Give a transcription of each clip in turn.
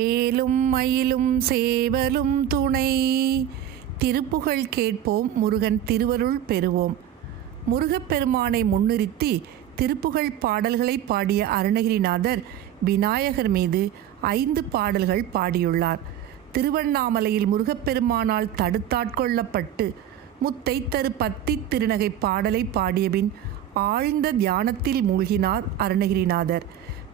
வேலும் மயிலும் சேவலும் துணை. திருப்புகழ் கேட்போம் முருகன் திருவருள் பெறுவோம். முருகப்பெருமானை முன்னிறுத்தி திருப்புகழ் பாடல்களை பாடிய அருணகிரிநாதர் விநாயகர் மீது ஐந்து பாடல்கள் பாடியுள்ளார். திருவண்ணாமலையில் முருகப்பெருமானால் தடுத்தாட்கொள்ளப்பட்டு முத்தை தரு பத்தி திருநகை பாடலை பாடியபின் ஆழ்ந்த தியானத்தில் மூழ்கினார் அருணகிரிநாதர்.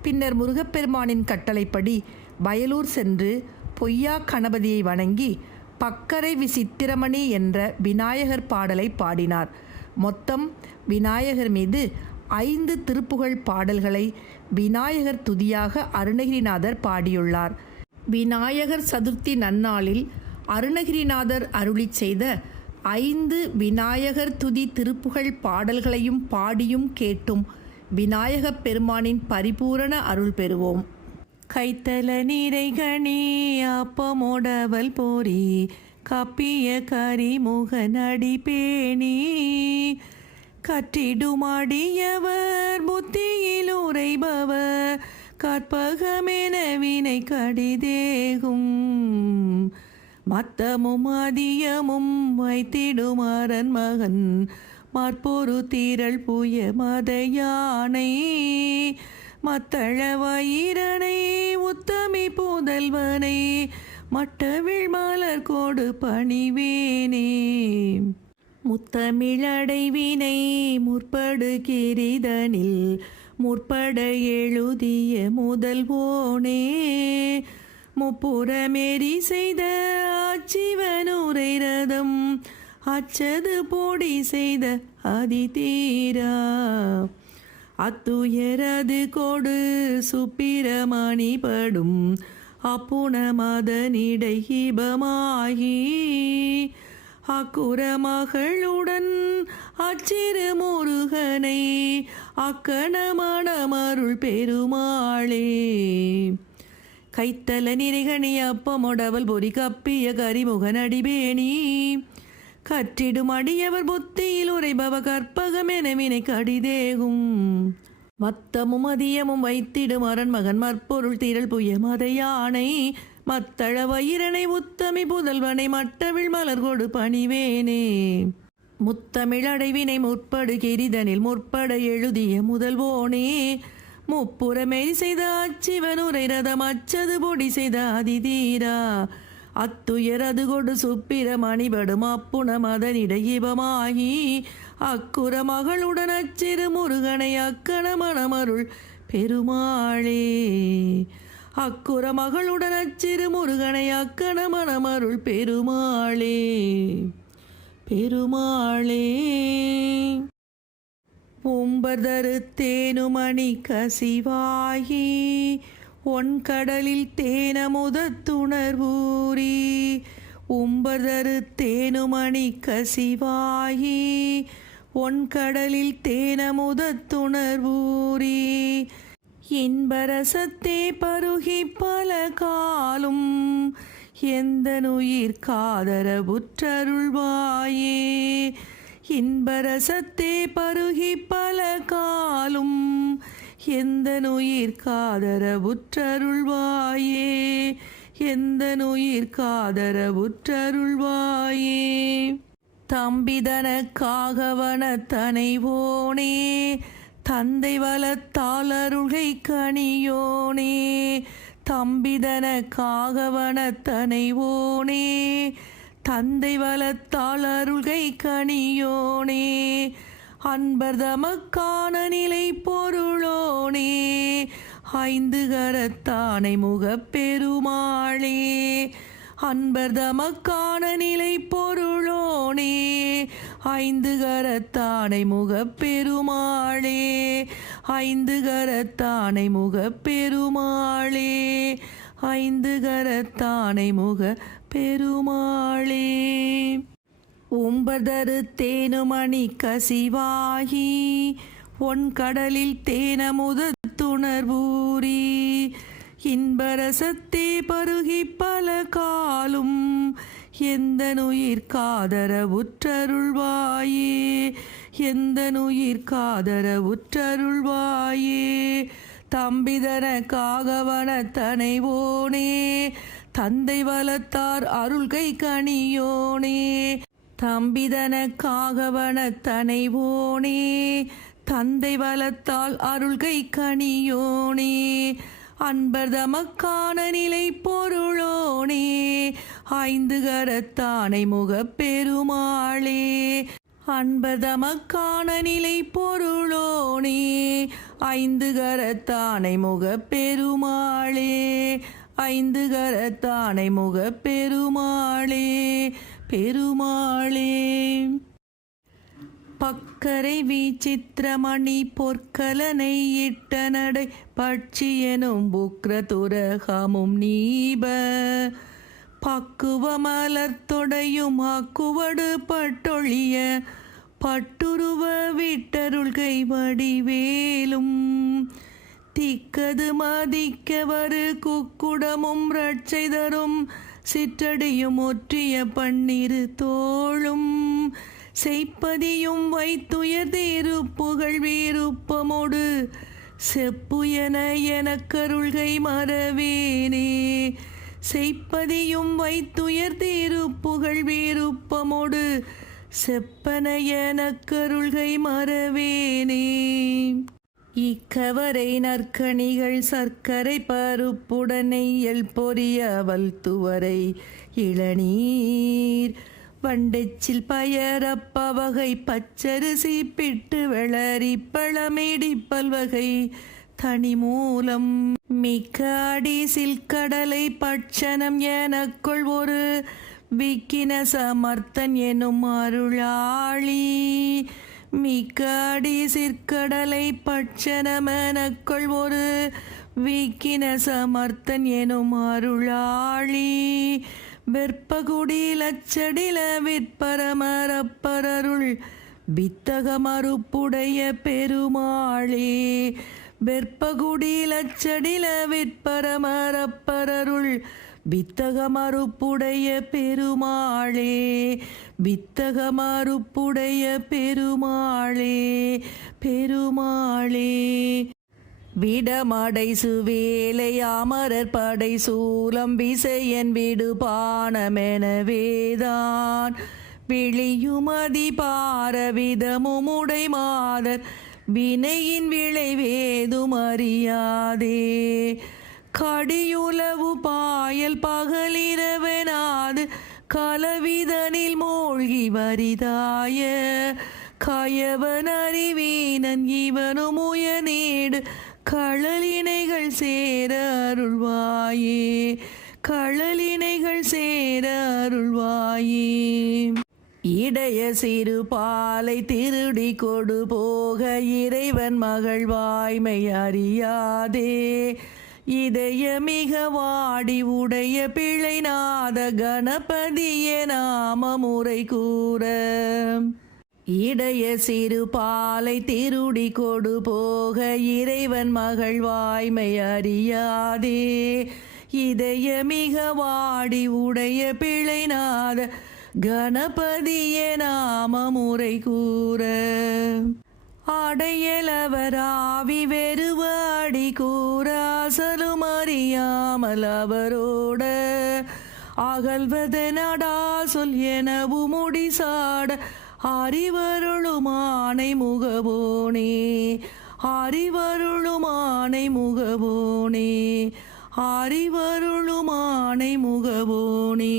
பின்னர் முருகப்பெருமானின் கட்டளைப்படி வயலூர் சென்று பொய்யா கணபதியை வணங்கி பக்கரை விசித்திரமணி என்ற விநாயகர் பாடலை பாடினார். மொத்தம் விநாயகர் மீது ஐந்து திருப்புகழ் பாடல்களை விநாயகர் துதியாக அருணகிரிநாதர் பாடியுள்ளார். விநாயகர் சதுர்த்தி நன்னாளில் அருணகிரிநாதர் அருளிச் செய்த ஐந்து விநாயகர் துதி திருப்புகழ் பாடல்களையும் பாடியும் கேட்டும் விநாயகப் பெருமானின் பரிபூரண அருள் பெறுவோம். கைத்தல நீரைகணி அப்பமோடவல் போரி கப்பிய கரிமுகனடி பேணி கற்றிடுமாடியவர் புத்தியில் உரைபவர் கற்பகமென வினை கடிதேகும். மத்தமும் அதியமும் வைத்திடுமாறன் மகன் மற்பொரு தீரல் புய மத யானை மத்தளவாயிரனை உத்தமி புதல்வனை மட்டவிழ் மலர் கோடு பணிவேனே. முத்தமிழடைவினை முற்படு கிரிதனில் முற்பட எழுதிய முதல்வோனே. முப்புறமேறி செய்த அச்சிவனுரை ரதம் அச்சது போடி செய்த அதிதீரா. அத்துயரது கொடு சுப்பிரமணிபடும். படும் அப்புண ஹிபமாகி அக்குற மகளுடன் அச்சிறு முருகனை அக்கணமணமருள் பெருமாளே. கைத்தல நிறைகணி அப்பமொடவல் பொறி கப்பிய கரிமுகனடிபேணி கற்றிடும் அடியவர் புத்தியில் உரைபவ கற்பகம் எனவினை கடிதேகும். மத்தமும் அதியமும் வைத்திடும் அரண் மகன் மற்பொருள் தீரல் புய மத யானை மத்தள வயிறனை உத்தமி புதல்வனை மட்டவிழ் மலர் கொடு பணிவேனே. முத்தமிழ் அடைவினை முற்படு கிரிதனில் முற்பட எழுதிய முதல்வோனே முப்புறமேறி செய்த அச்சிவனுரை ரதம் அச்சது பொடி செய்த அதிதீரா. அத்துயரது கொடு சுப்பிர மணிபடும் அப்புண மதனிடையிபமாகி அக்குற மகளுடன் அச்சிறு முருகனை அக்கண மணமருள் பெருமாளே. அக்குற மகளுடன் அச்சிறு முருகனை அக்கண மணமருள் பெருமாளே. பெருமாளே. ஒம்பதரு தேனுமணி கசிவாகி ஒன்கடலில் தேனமுதத்துணர்வூரி உம்பதரு தேனுமணி கசிவாகி ஒன்கடலில் தேனமுதத்துணர்வூரி இன்பரசத்தே பருகி பல காலும் எந்த நுயிர் காதரவுற்றருள்வாயே. இன்பரசத்தே பருகி பல காலும் எந்த நுயிர் காதரவுற்றருள்வாயே? எந்த நுயிர் காதரவுற்றருள்வாயே? தம்பிதனக்காகவன தனைவோனே? தந்தை வளத்தாளருகை கனியோனே? தம்பிதனக்காகவன தனைவோனே? தந்தை வளத்தாளருகை கனியோனே? அன்பர் தமக்கான நிலை பொருளோனே ஐந்து கரத்தானை முகப்பெருமாளே. அன்பர் தமக்கான நிலை பொருளோனே ஐந்து கரத்தானை முகப்பெருமாளே. ஐந்து கரத்தானை முகப்பெருமாளே. ஐந்து கரத்தானை முக பெருமாளே உம்பதரு தேனுமணி கசிவாகி ஒன் கடலில் தேனமுதத்துணர்வூரி இன்பரசத்தே பருகி பல காலும் எந்த நுயிர் காதரவுற்றருள்வாயே எந்த நுயிர் காதரவுற்றருள்வாயே தம்பிதன காகவன தனைவோனே தந்தை வளத்தார் அருள்கை கனியோனே. தம்பிதனக்காகவன தனைவோனே தந்தை வளத்தால் அருள்கை கனியோனே அன்பர் தமக்கான நிலை பொருளோனே ஐந்து கரத்தானை முகப்பெருமாளே அன்பர் தமக்கான நிலை பொருளோனே ஐந்து கரத்தானை முகப்பெருமாளே ஐந்து கரத்தானை முகப்பெருமாளே. பெருமாளே. பக்கரை வீச்சித்திரமணி பொற்கலனை இட்ட நடை பட்சி எனும் புக்ரதுரகமும் நீப. பக்குவ மலர் தொடையும் அக்குவடு பட்டொழிய பட்டுருவ விட்டருள் விட்டருள்கை வடிவேலும். திக்கது மதிக்கவரு குக்குடமும் ரட்சை தரும் சிற்றடியும் ஒற்றிய பன்னிரு தோளும். செய்ப்பதியும் வைத்துயர் திருப்புகழ் வீருப்பமோடு செப்புயன எனக்கருள்கை மறவேனே. செய்ப்பதியும் வைத்துயர் திருப்புகழ் வீருப்பமோடு செப்பன எனக்கருள்கை மறவேனே. இக்கவரை நற்கணிகள் சர்க்கரை பருப்புடனை எல் பொரியவல் துவரை இளநீர். வண்டெச்சில் பயரப்பவகை பச்சரிசி பிட்டு வளரி பழமேடி பல்வகை தனி மூலம் மிக்க அடிசில் கடலை பட்சணம் எனக்குள் ஒரு விக்கின சமர்த்தன் எனும் அருளாளி. மிக்காடி சிற்கடலை பட்சணமெனக்கொள் ஒரு வீக்கின சமர்த்தன் எனும் அருளாளி. வெற்பகுடி லச்சடில விற்பரமரப்பரருள் வித்தகமறுப்புடைய பெருமாளே. வெற்பகுடி லச்சடில விற்பரமரப்பரருள் வித்தக மறுப்புடைய பெருமாளே வித்தக மறுப்புடைய பெருமாளே பெருமாளே. விடமடை சுவேலை அமரர் படை சூலம் விசையன் விடுபானமெனவேதான் விழியுமதி பாரவிதமும் உடை மாதர் வினையின் விளைவேதும் அறியாதே. கடியுளவு பாயல் பகலிரவனாது கலவிதனில் மூழ்கி வரிதாய. கயவன் அறிவீனன் இவனும் உயநீடு களலினைகள் சேர அருள்வாயே. களலினைகள் சேர அருள்வாயே. இடைய சிறு பாலை திருடி கொடு போக இறைவன் மகள் வாய்மை அறியாதே. இதய மிக வாடி உடைய பிழைநாத கணபதிய நாம முறை கூற. இடைய சிறு பாலை திருடி கொடு போக இறைவன் மகள் வாய்மை அறியாதே. இதய மிக வாடி உடைய பிழைநாத கணபதிய நாம முறை கூற. அடையலவராவி வெறுவாடி கூறாசலும் அறியாமல் அவரோட அகல்வதனடா சொல் எனவு முடிசாட அறிவருளுமானை முகபோனே அறிவருளுமானை முகபோனே அறிவருளுமானை முகபோனே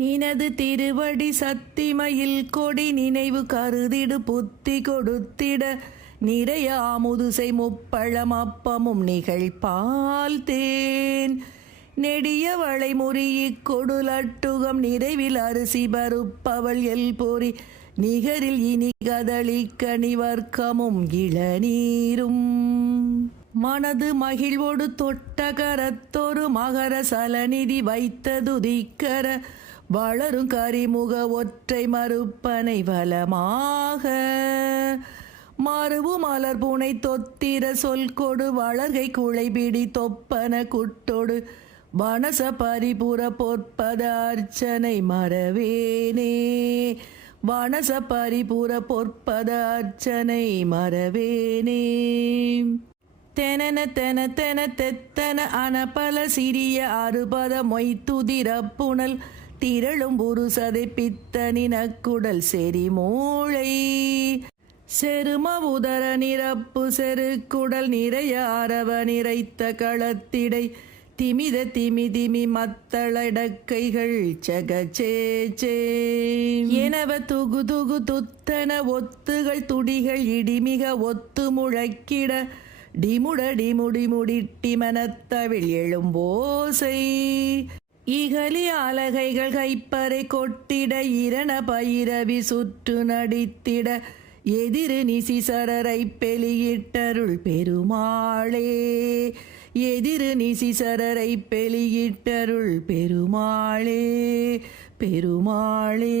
நினது திருவடி சத்திமையில் கொடி நினைவு கருதிடு புத்தி கொடுத்திட. நிறைய அமுதுசை முப்பழம் அப்பமும் நிகழ்பால் தேன் நெடிய வளைமுறி கொடுலட்டுகம் நிறைவில் அரிசி பருப்பவள் எல் பொறி நிகரில் இனி கதளி கனிவர்க்கமும் இளநீரும். மனது மகிழ்வோடு தொட்டகரத்தொரு மகர சலநிதி வைத்ததுதிக்கர வளரும் கரிமுக ஒற்றை மறுப்பனை வலமாக மறுவு மலர் புனை தொத்திர சொல் கொடு வளர்கை குழைபிடி தொப்பன குட்டொடு. வனச பரிபுற பொற்பத அர்ச்சனை மறவேனே. வனச பரிபுற பொற்பத அர்ச்சனை மறவேனே. தெனன தென தென தெத்தன அனபல சிறிய அறுபத மொய்த்துதிர புனல். திரளும் ஒரு புருசதை பித்தனினக்குடல் செறி மூளை. செரும உதர நிரப்பு செருக்குடல் நிறைய அரவ நிறைத்த களத்திடை. திமித திமி திமி மத்தளடக்கைகள் சகச்சே எனவ துகு துகு துத்தன ஒத்துகள் துடிகள் இடிமிக ஒத்து முழக்கிட. டிமுட டிமுடி முடிட்டி மனத்தவிழ் எழும்போசை இகலி அலகைகள் கைப்பறை கொட்டிட இரண பயிரவி சுற்று நடித்திட எதிரு நிசிசரரை பெலியிட்டருள் பெருமாளே. எதிரு நிசிசரரை பெலியிட்டருள் பெருமாளே பெருமாளே.